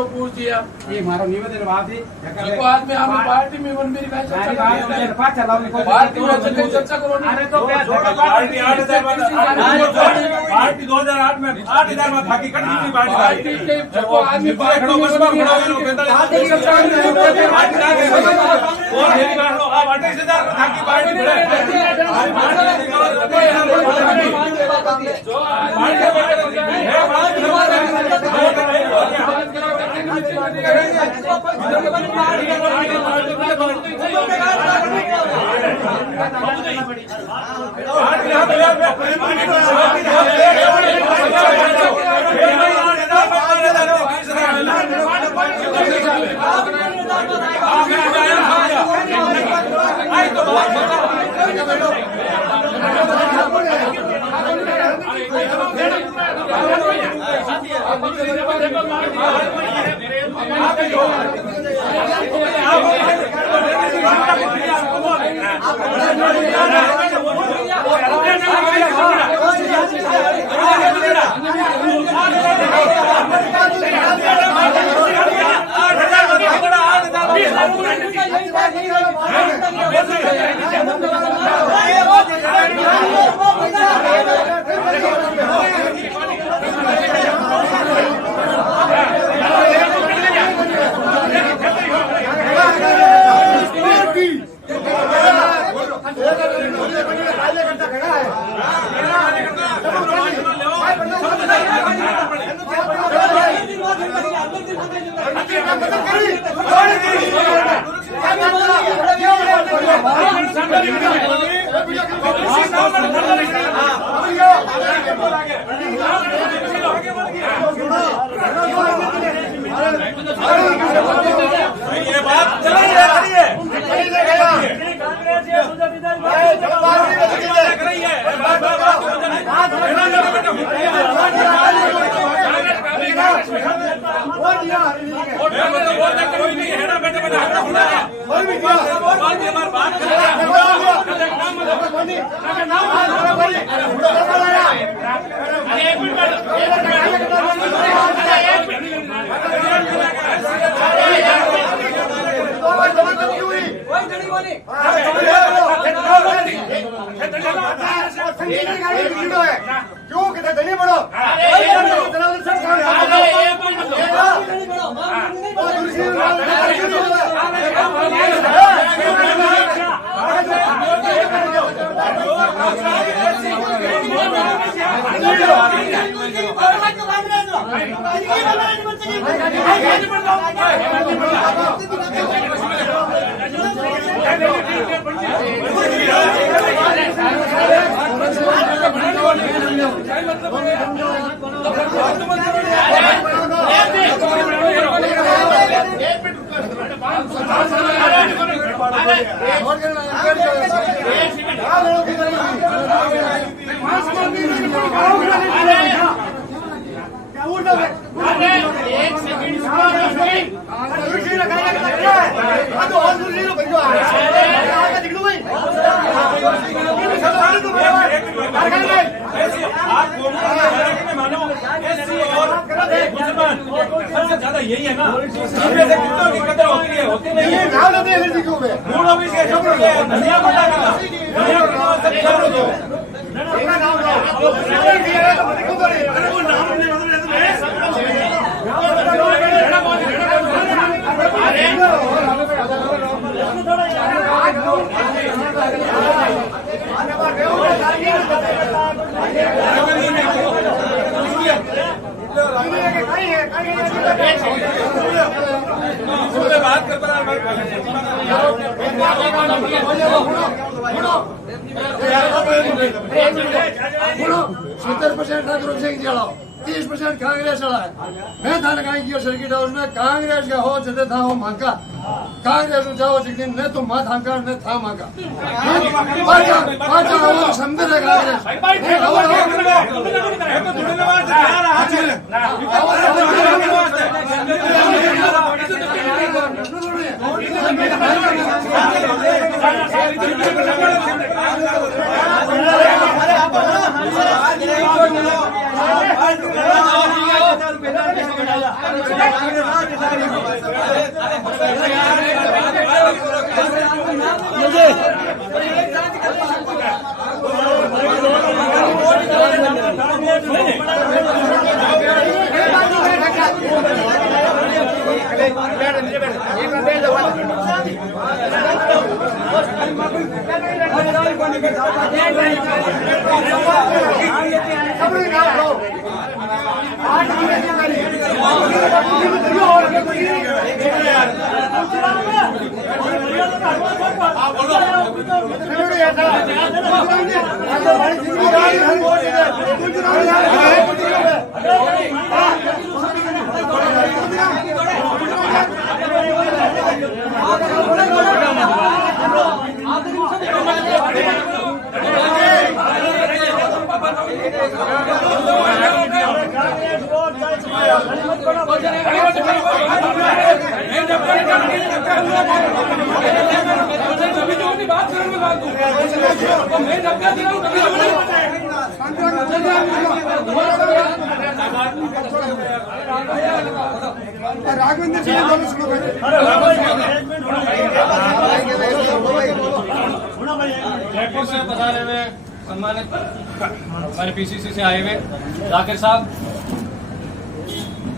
करो पूछ दिया ये मारो निवेदन वादी देखो आज में हम पार्टी में वन मेरी भाई चर्चा पार्टी में चर्चा करो अरे तो पार्टी 8000 पार्टी 2008 में 8000 में था कि कट की पार्टी के देखो आज में पार्टी में और मेरी बात लो आप 28000 था कि पार्टी क्यों कितने धनी बढ़ो सबसे ज्यादा यही है ना, इनमें से कितनों की कदर होती है, होती नहीं है। बूढ़ों भी से सब लोग हैं, धनिया बना करना, धनिया बना सब सब लोग हैं। अपना नाम लो, अरे वो नाम नहीं बदल बात कर सत्तर 30% कांग्रेस वाला है। मैं था लगाई की सर्किट हाउस में कांग्रेस का हो जते था हो मांगा कांग्रेस जाओ जिन ने तो मां थांका ने था मांगा पाचा वो समझ रहे कांग्रेस राघवेंद्र जी जयपुर से पधारे हुए सम्मानित हमारे पीसीसी से आए हुए जाकिर साहब,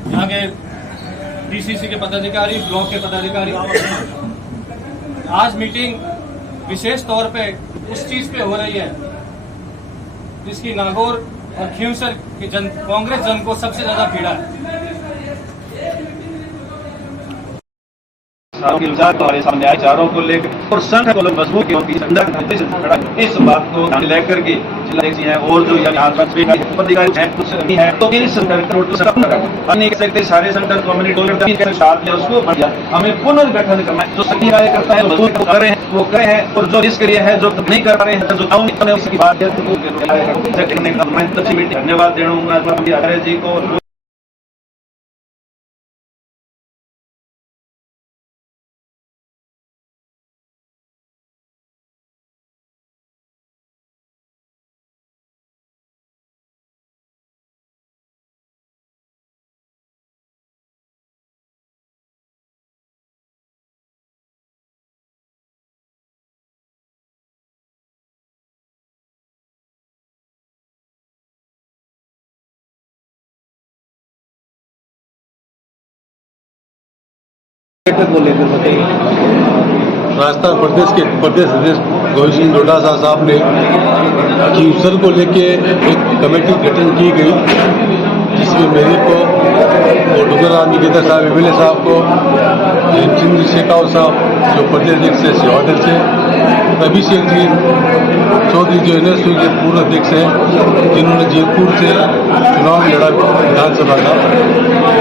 यहाँ के डीसीसी के पदाधिकारी, ब्लॉक के पदाधिकारी, आज मीटिंग विशेष तौर पे उस चीज पे हो रही है जिसकी नागौर और खींवसर की कांग्रेस जन को सबसे ज्यादा पीड़ा है। हमारे सामने आए चारों को लेकर और संघ को मजबूत इस बात को ध्यान लेकर के जिला है और जो यहाँ पदाधिकारी हैं कुछ नहीं है तो इस अन्य कह सकते सारे संगठन कम्युनिटी साथ में उसको बढ़ जाए, हमें पुनर्गठन करना है। जो सही कार्यकर्ता है मजबूत कर रहे हैं वो करे हैं और जो इसके लिए है जो नहीं कर रहे हैं जो उसकी बात धन्यवाद देना आचार्य जी को। राजस्थान प्रदेश के प्रदेश अध्यक्ष गोविंद सिंह डोटासरा साहब ने खींवसर को लेके एक कमेटी गठन की गई जिसमें मेरे को और डुगरा निकेतर साहब एमएलए साहब को, सिंह शेखावत साहब जो प्रदेश अध्यक्ष है सेवादल से, अभिषेक जी चौधरी जो एनएसयू के पूर्व अध्यक्ष हैं जिन्होंने जयपुर से चुनाव लड़ा विधानसभा का,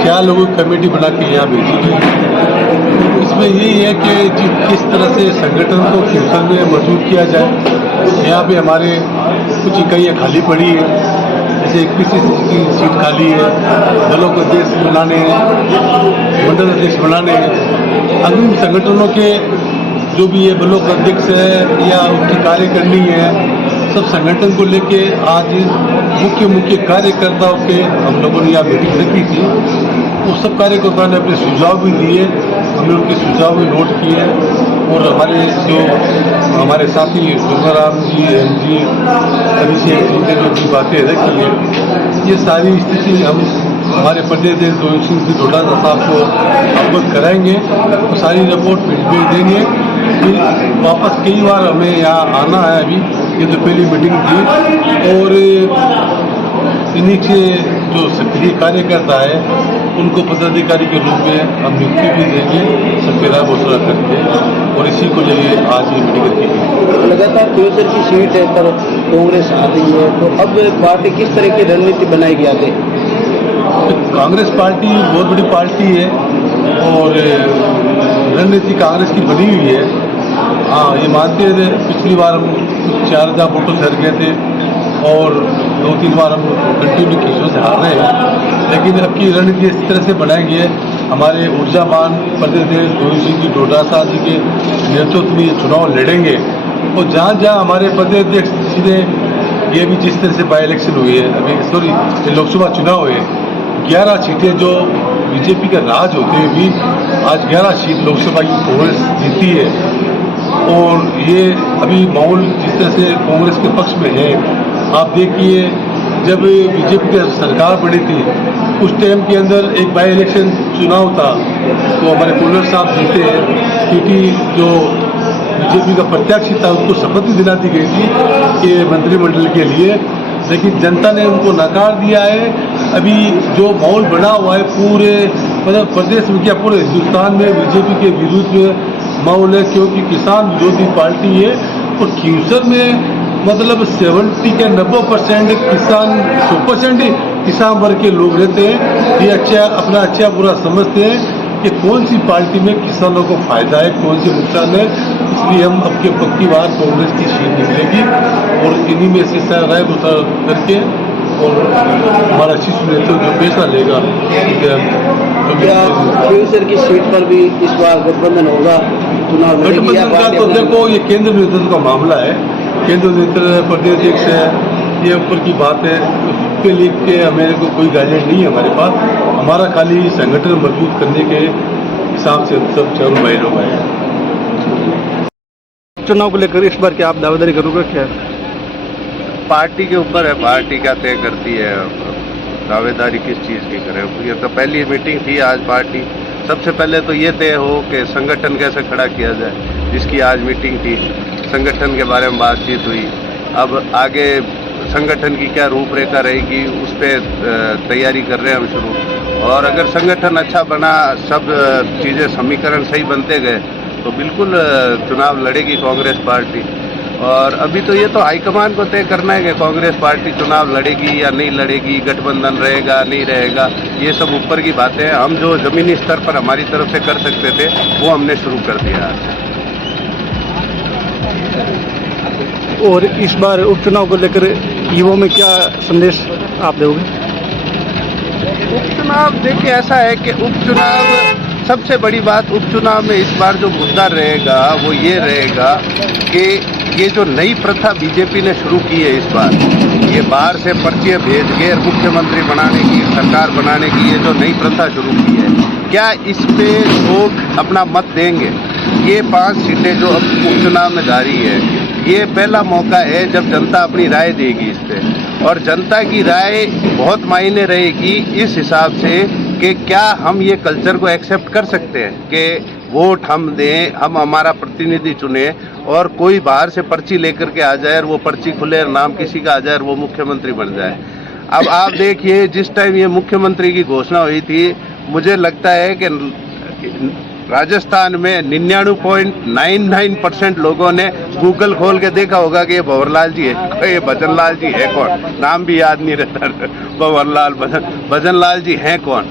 4 लोगों की कमेटी बना के यहाँ भेजी गई। इसमें यही है कि किस तरह से संगठन को खींवसर में मजबूत किया जाए। यहाँ पे हमारे कुछ इकाइयाँ खाली पड़ी है, जैसे 21 की सीट खाली है, ब्लॉक अध्यक्ष बनाने हैं, मंडल अध्यक्ष बनाने हैं। अग्रिम संगठनों के जो भी ये ब्लॉक अध्यक्ष है या उनकी कार्य करनी है, सब संगठन को लेके आज मुख्य कार्यकर्ताओं के हम लोगों ने यहाँ मीटिंग रखी थी। वो सब कार्यकर्ताओं ने अपने सुझाव भी दिए, हमने उनके सुझाव भी नोट किए और हमारे साथी दुर्गाराम जी, एम जी, अभिषेक जी ने जो भी बातें रखी हैं, ये सारी स्थिति हम हमारे प्रदेश अध्यक्ष गोविंद सिंह डोटासरा साहब को अवगत कराएंगे तो सारी रिपोर्ट भेज देंगे। फिर वापस कई बार हमें यहाँ आना है, अभी ये तो पहली मीटिंग थी और इन्हीं के जो सक्रिय कार्यकर्ता है उनको पदाधिकारी के रूप में हम नियुक्ति भी देंगे, सबके राय घोषणा करके और इसी को लिए आज ये मीटिंग रखी गई। लगातार खींवसर की सीट है पर कांग्रेस आती है तो अब पार्टी किस तरह की रणनीति बनाएगी आगे? कांग्रेस पार्टी बहुत बड़ी पार्टी है और रणनीति कांग्रेस की बनी हुई है। हाँ, ये मानते थे पिछली बार हम 4000 वोटों से हार गए थे और 2-3 बार हम कंटिन्यू खींचों से हार रहे हैं, लेकिन अब की रणनीति इस तरह से बनाएंगे। हमारे ऊर्जावान प्रदेश अध्यक्ष गोविंद सिंह जी डोटासरा जी के नेतृत्व में ये चुनाव लड़ेंगे और जहाँ जहाँ हमारे प्रदेश अध्यक्ष सीधे ये भी जिस तरह से बाई इलेक्शन हुई है, अभी लोकसभा चुनाव हुए 11 सीटें जो बीजेपी का राज होते हुए भी आज 11 सीट लोकसभा की कांग्रेस जीती है। और ये अभी माहौल जिस तरह से कांग्रेस के पक्ष में है, आप देखिए जब बीजेपी की सरकार बनी थी उस टाइम के अंदर एक बाई इलेक्शन चुनाव था तो हमारे कुल्लर साहब जीते हैं, क्योंकि जो बीजेपी का प्रत्याशी था उसको शपथ भी दिला दी गई थी कि मंत्रिमंडल के लिए, लेकिन जनता ने उनको नकार दिया है। अभी जो माहौल बना हुआ है पूरे मतलब प्रदेश में क्या पूरे हिंदुस्तान में बीजेपी के विरुद्ध में माहौल है, क्योंकि किसान विरोधी पार्टी है। और क्यूसर में मतलब 70 के 90% किसान 100% ही किसान वर्ग के लोग रहते हैं। ये अपना अच्छा बुरा समझते हैं कि कौन सी पार्टी में किसानों को फायदा है, कौन सी नुकसान है। इसलिए हम अब के पक्की बार कांग्रेस की सीट निकलेगी और इन्हीं में से राय उतर करके और हमारा शीर्ष नेतृत्व जो फैसला लेगा। क्या फ्यूचर की सीट पर भी इस बार गठबंधन होगा? चुनाव गठबंधन का तो देखो ये केंद्र नेतृत्व का मामला है, केंद्र नेतृत्व प्रदेश अध्यक्ष है, ये ऊपर की बात है। उसके लिए मेरे को कोई गाइडेंस नहीं है हमारे पास। हमारा खाली संगठन मजबूत करने के हिसाब से सब चारों बाहर हो गए हैं। चुनाव को लेकर इस बार क्या आप दावेदारी करोगे? क्या पार्टी के ऊपर है, पार्टी क्या तय करती है, दावेदारी किस चीज़ की करें। ये तो पहली मीटिंग थी आज पार्टी, सबसे पहले तो ये तय हो कि संगठन कैसे खड़ा किया जाए, जिसकी आज मीटिंग थी। संगठन के बारे में बातचीत हुई। अब आगे संगठन की क्या रूपरेखा रहेगी उस पर तैयारी कर रहे हैं हम शुरू। और अगर संगठन अच्छा बना, सब चीज़ें समीकरण सही बनते गए तो बिल्कुल चुनाव लड़ेगी कांग्रेस पार्टी। और अभी तो ये तो हाईकमान को तय करना है कि कांग्रेस पार्टी चुनाव लड़ेगी या नहीं लड़ेगी, गठबंधन रहेगा नहीं रहेगा, ये सब ऊपर की बातें हैं। हम जो ज़मीनी स्तर पर हमारी तरफ से कर सकते थे वो हमने शुरू कर दिया है। और इस बार उपचुनाव को लेकर युवाओं में क्या संदेश आप दोगे? उपचुनाव देखिए ऐसा है कि उपचुनाव सबसे बड़ी बात उपचुनाव में इस बार जो मुद्दा रहेगा वो ये रहेगा कि ये जो नई प्रथा बीजेपी ने शुरू की है इस बार, ये बाहर से पर्चियाँ भेज के मुख्यमंत्री बनाने की, सरकार बनाने की ये जो नई प्रथा शुरू की है, क्या इस पे लोग अपना मत देंगे? ये 5 सीटें जो अब उपचुनाव में जारी है, ये पहला मौका है जब जनता अपनी राय देगी इस पे। और जनता की राय बहुत मायने रहेगी इस हिसाब से कि क्या हम ये कल्चर को एक्सेप्ट कर सकते हैं कि वोट हम दें, हम हमारा प्रतिनिधि चुने और कोई बाहर से पर्ची लेकर के आ जाए और वो पर्ची खुले और नाम किसी का आ जाए और वो मुख्यमंत्री बन जाए। अब आप देखिए जिस टाइम ये मुख्यमंत्री की घोषणा हुई थी, मुझे लगता है कि राजस्थान में 99.99% लोगों ने गूगल खोल के देखा होगा कि ये भंवरलाल जी है, ये भजन लाल जी है कौन, नाम भी याद नहीं रहता, भंवरलाल भजन लाल जी हैं कौन।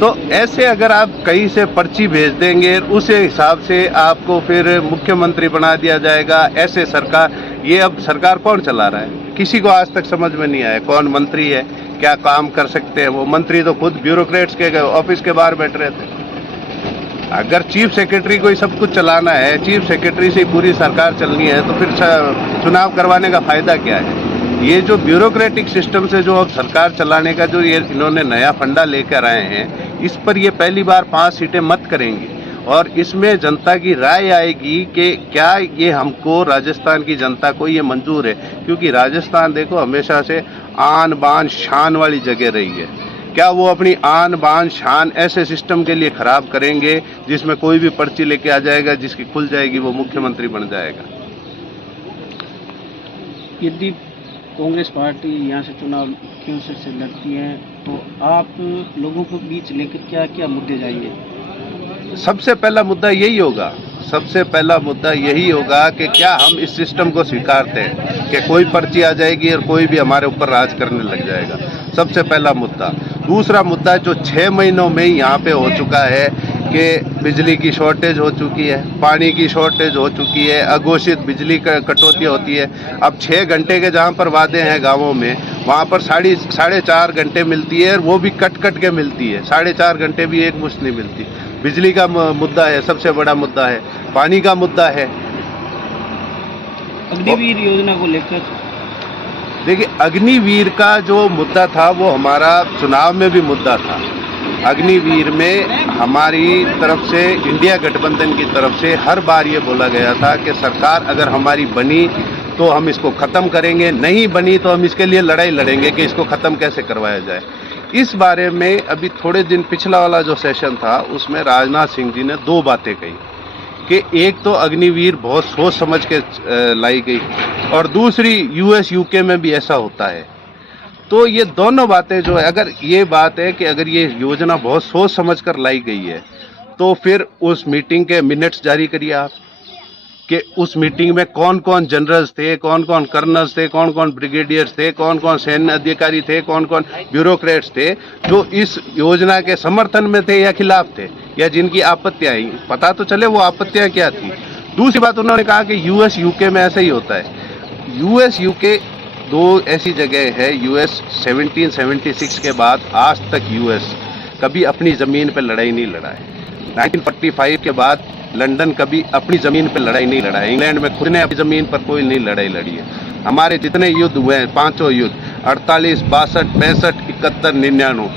तो ऐसे अगर आप कहीं से पर्ची भेज देंगे उस हिसाब से आपको फिर मुख्यमंत्री बना दिया जाएगा। ऐसे सरकार, ये अब सरकार कौन चला रहा है किसी को आज तक समझ में नहीं आया, कौन मंत्री है, क्या काम कर सकते हैं। वो मंत्री तो खुद ब्यूरोक्रेट्स के ऑफिस के बाहर बैठ रहे थे। अगर चीफ सेक्रेटरी को ही सब कुछ चलाना है, चीफ सेक्रेटरी से पूरी सरकार चलनी है, तो फिर चुनाव करवाने का फायदा क्या है। ये जो ब्यूरोक्रेटिक सिस्टम से जो अब सरकार चलाने का जो ये इन्होंने नया फंडा लेकर आए हैं, इस पर ये पहली बार 5 सीटें मत करेंगे और इसमें जनता की राय आएगी कि क्या ये हमको, राजस्थान की जनता को ये मंजूर है। क्योंकि राजस्थान देखो हमेशा से आन बान शान वाली जगह रही है। क्या वो अपनी आन बान शान ऐसे सिस्टम के लिए खराब करेंगे जिसमें कोई भी पर्ची लेके आ जाएगा, जिसकी खुल जाएगी वो मुख्यमंत्री बन जाएगा। यदि कांग्रेस पार्टी यहाँ से चुनाव क्यों से लड़ती है तो आप लोगों को बीच लेकर क्या क्या मुद्दे जाएंगे? सबसे पहला मुद्दा यही होगा, सबसे पहला मुद्दा यही होगा कि क्या हम इस सिस्टम को स्वीकारते हैं कि कोई पर्ची आ जाएगी और कोई भी हमारे ऊपर राज करने लग जाएगा। सबसे पहला मुद्दा। दूसरा मुद्दा जो 6 महीनों में यहाँ पे हो चुका है कि बिजली की शॉर्टेज हो चुकी है, पानी की शॉर्टेज हो चुकी है, अघोषित बिजली कटौती होती है। अब 6 घंटे के जहाँ पर वादे हैं गाँवों में, वहाँ पर 4.5 घंटे मिलती है और वो भी कट के मिलती है। 4.5 घंटे भी एक मुश्त नहीं मिलती। बिजली का मुद्दा है, सबसे बड़ा मुद्दा है। पानी का मुद्दा है। अग्निवीर योजना को लेकर देखिए, अग्निवीर का जो मुद्दा था वो हमारा चुनाव में भी मुद्दा था। अग्निवीर में हमारी तरफ से, इंडिया गठबंधन की तरफ से हर बार ये बोला गया था कि सरकार अगर हमारी बनी तो हम इसको ख़त्म करेंगे, नहीं बनी तो हम इसके लिए लड़ाई लड़ेंगे कि इसको ख़त्म कैसे करवाया जाए। इस बारे में अभी थोड़े दिन पिछला वाला जो सेशन था उसमें राजनाथ सिंह जी ने दो बातें कही कि एक तो अग्निवीर बहुत सोच समझ के लाई गई और दूसरी यूएस यूके में भी ऐसा होता है। तो ये दोनों बातें जो है, अगर ये बात है कि अगर ये योजना बहुत सोच समझ कर लाई गई है तो फिर उस मीटिंग के मिनट्स जारी करिए आप कि उस मीटिंग में कौन कौन जनरल्स थे, कौन कौन कर्नल्स थे, कौन कौन ब्रिगेडियर्स थे, कौन कौन सैन्य अधिकारी थे, कौन कौन ब्यूरोक्रेट्स थे जो इस योजना के समर्थन में थे या खिलाफ थे या जिनकी आपत्तियां आई, पता तो चले वो आपत्तियां क्या थी। दूसरी बात उन्होंने कहा कि यूएस यूके में ऐसा ही होता है। यूएस यूके दो ऐसी जगह है, यूएस 1776 के बाद आज तक यूएस कभी अपनी ज़मीन पर लड़ाई नहीं लड़ा है। 1945 के बाद लंदन कभी अपनी ज़मीन पर लड़ाई नहीं लड़ा है। इंग्लैंड में खुद ने अपनी ज़मीन पर कोई नहीं लड़ाई लड़ी है। हमारे जितने युद्ध हुए हैं, पांचों युद्ध 48, 62, 65, 71, 99,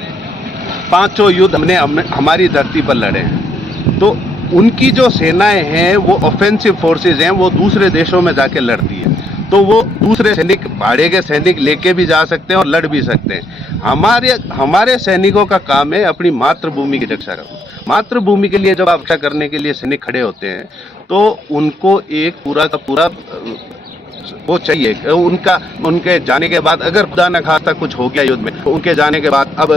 पांचों युद्ध हमने हमारी धरती पर लड़े हैं। तो उनकी जो सेनाएं हैं वो ऑफेंसिव फोर्सेज हैं, वो दूसरे देशों में जाके लड़ती है। तो वो दूसरे सैनिक, भाड़े के सैनिक लेके भी जा सकते हैं और लड़ भी सकते हैं। हमारे सैनिकों का काम है अपनी मातृभूमि की रक्षा करना। मातृभूमि के लिए जब आप रक्षा करने के लिए सैनिक खड़े होते हैं तो उनको एक पूरा का पूरा वो चाहिए। उनके जाने के बाद अगर खुदा न खास्ता कुछ हो गया युद्ध में, तो उनके जाने के बाद अब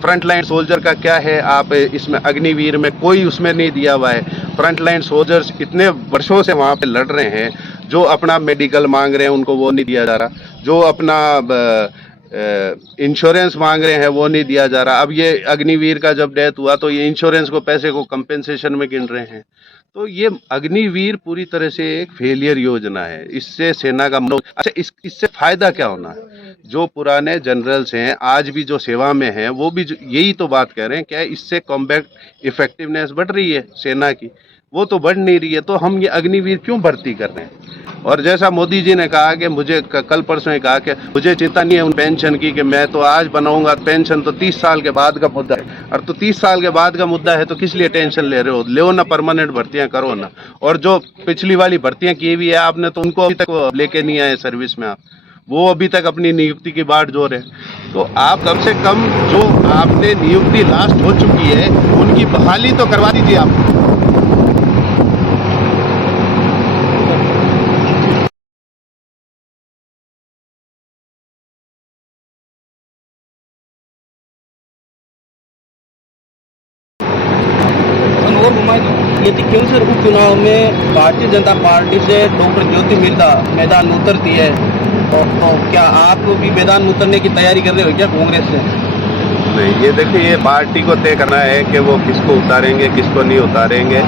फ्रंट लाइन सोल्जर का क्या है, आप इसमें अग्निवीर में कोई उसमें नहीं दिया हुआ है। फ्रंट लाइन सोल्जर्स इतने वर्षों से वहाँ पे लड़ रहे हैं, जो अपना मेडिकल मांग रहे हैं उनको वो नहीं दिया जा रहा, जो अपना इंश्योरेंस मांग रहे हैं वो नहीं दिया जा रहा। अब ये अग्निवीर का जब डेथ हुआ तो ये इंश्योरेंस को पैसे को कंपेंसेशन में गिन रहे हैं। तो ये अग्निवीर पूरी तरह से एक फेलियर योजना है। इससे सेना का अच्छा इससे फायदा क्या होना है? जो पुराने जनरल्स हैं आज भी जो सेवा में हैं वो भी यही तो बात कह रहे हैं, क्या इससे कॉम्बैट इफेक्टिवनेस बढ़ रही है सेना की? वो तो बढ़ नहीं रही है। तो हम ये अग्निवीर क्यों भर्ती कर रहे हैं? और जैसा मोदी जी ने कहा कि मुझे कल परसों ने कहा कि मुझे चिंता नहीं है उन पेंशन की, कि मैं तो आज बनाऊंगा पेंशन, तो 30 साल के बाद का मुद्दा है। और तो 30 साल के बाद का मुद्दा है तो किस लिए टेंशन ले रहे हो? लो ना, परमानेंट भर्तियां करो ना। और जो पिछली वाली भर्तियां की हुई है आपने, तो उनको अभी तक लेके नहीं आए सर्विस में आप, वो अभी तक अपनी नियुक्ति की बाट जोर है। तो आप कम से कम जो आपने नियुक्ति लास्ट हो चुकी है उनकी बहाली तो करवा दीजिए आप। यदि क्योंसर उपचुनाव में भारतीय जनता पार्टी से डॉक्टर ज्योति मिर्धा मैदान में उतरती है तो क्या आप भी मैदान में उतरने की तैयारी कर रहे हो क्या कांग्रेस से? नहीं, ये देखिए, ये पार्टी को तय करना है कि वो किसको उतारेंगे किसको नहीं उतारेंगे,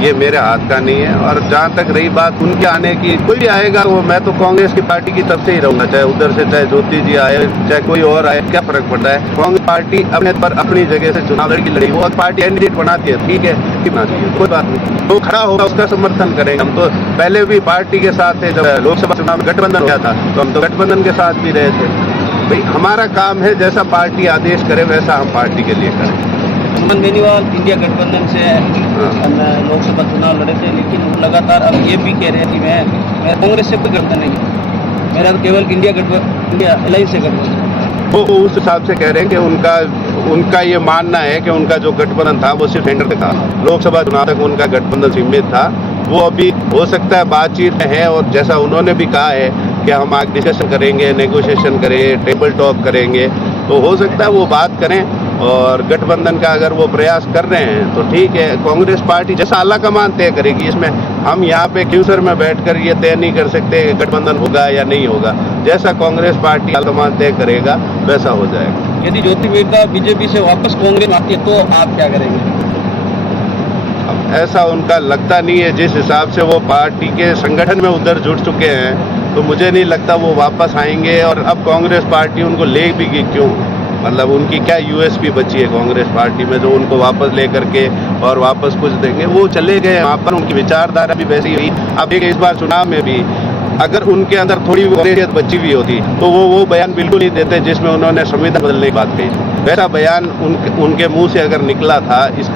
ये मेरे हाथ का नहीं है। और जहाँ तक रही बात उनके आने की, कोई भी आएगा वो, मैं तो कांग्रेस की पार्टी की तरफ से ही रहूँगा, चाहे उधर से, चाहे ज्योति जी आए, चाहे कोई और आए, क्या फर्क पड़ता है। कांग्रेस पार्टी अपने पर अपनी जगह से चुनाव लड़ी, वो पार्टी कैंडिडेट बनाती है, ठीक है, बनाती है, कोई बात नहीं। तो खड़ा होगा उसका समर्थन करेंगे। हम तो पहले भी पार्टी के साथ थे, जब लोकसभा चुनाव में गठबंधन हो गया था तो हम तो गठबंधन के साथ भी रहे थे। भाई हमारा काम है जैसा पार्टी आदेश करे वैसा हम पार्टी के लिए करें। सुमन बेनीवाल इंडिया गठबंधन से लोकसभा चुनाव लड़े थे, लेकिन लगातार अब ये भी कह रहे हैं कि मैं कांग्रेस से कोई गठबंधन नहीं है, मेरा तो केवल इंडिया अलायंस से गठबंधन। वो उस हिसाब से कह रहे हैं कि उनका ये मानना है कि उनका जो गठबंधन था वो सिर्फ सेंटर था, लोकसभा चुनाव तक उनका गठबंधन सीमित था। वो अभी हो सकता है बातचीत में है, और जैसा उन्होंने भी कहा है कि हम आगे डिस्कशन करेंगे, नेगोशिएशन करें, टेबल टॉक करेंगे, तो हो सकता है वो बात करें। और गठबंधन का अगर वो प्रयास कर रहे हैं तो ठीक है, कांग्रेस पार्टी जैसा आलाकमान तय करेगी। इसमें हम यहाँ पे क्यूसर में बैठकर ये तय नहीं कर सकते कि गठबंधन होगा या नहीं होगा। जैसा कांग्रेस पार्टी आलाकमान तय करेगा वैसा हो जाएगा। यदि ज्योति मिर्धा बीजेपी से वापस कांग्रेस आती है तो आप क्या करेंगे? ऐसा उनका लगता नहीं है। जिस हिसाब से वो पार्टी के संगठन में उधर जुड़ चुके हैं तो मुझे नहीं लगता वो वापस आएंगे। और अब कांग्रेस पार्टी उनको ले भी गई क्यों? मतलब उनकी क्या यूएसपी बची है कांग्रेस पार्टी में जो उनको वापस लेकर के और वापस कुछ देंगे? वो चले गए वहाँ पर, उनकी विचारधारा भी वैसी हुई। अब देखिए इस बार चुनाव में भी अगर उनके अंदर थोड़ी वरीयत बची हुई होती तो वो बयान बिल्कुल नहीं देते जिसमें उन्होंने संविधान बदलने की बात कही। वैसा बयान उनके मुंह से अगर निकला था, इसका